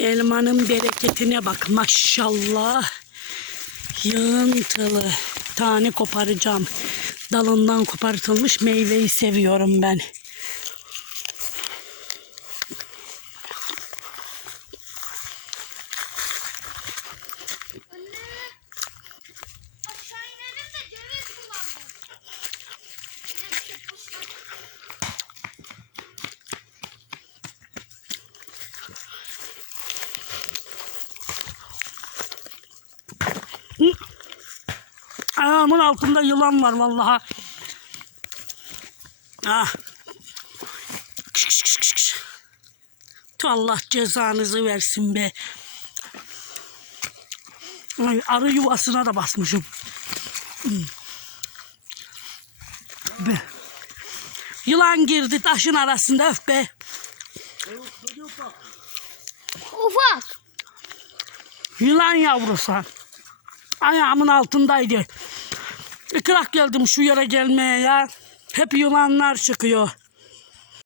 Elmanın bereketine bak maşallah. Yığıntılı. Tane koparacağım. Dalından kopartılmış meyveyi seviyorum ben. Ayağımın altında yılan var vallahi. Ah. Kış, kış, kış, kış, kış. Allah cezanızı versin be. Ay, arı yuvasına da basmışım. Hmm. Be. Yılan girdi taşın arasında öf be. Ufak. Yılan yavrusu. Ayağımın altındaydı. İkrak geldim şu yere gelmeye ya. Hep yılanlar çıkıyor.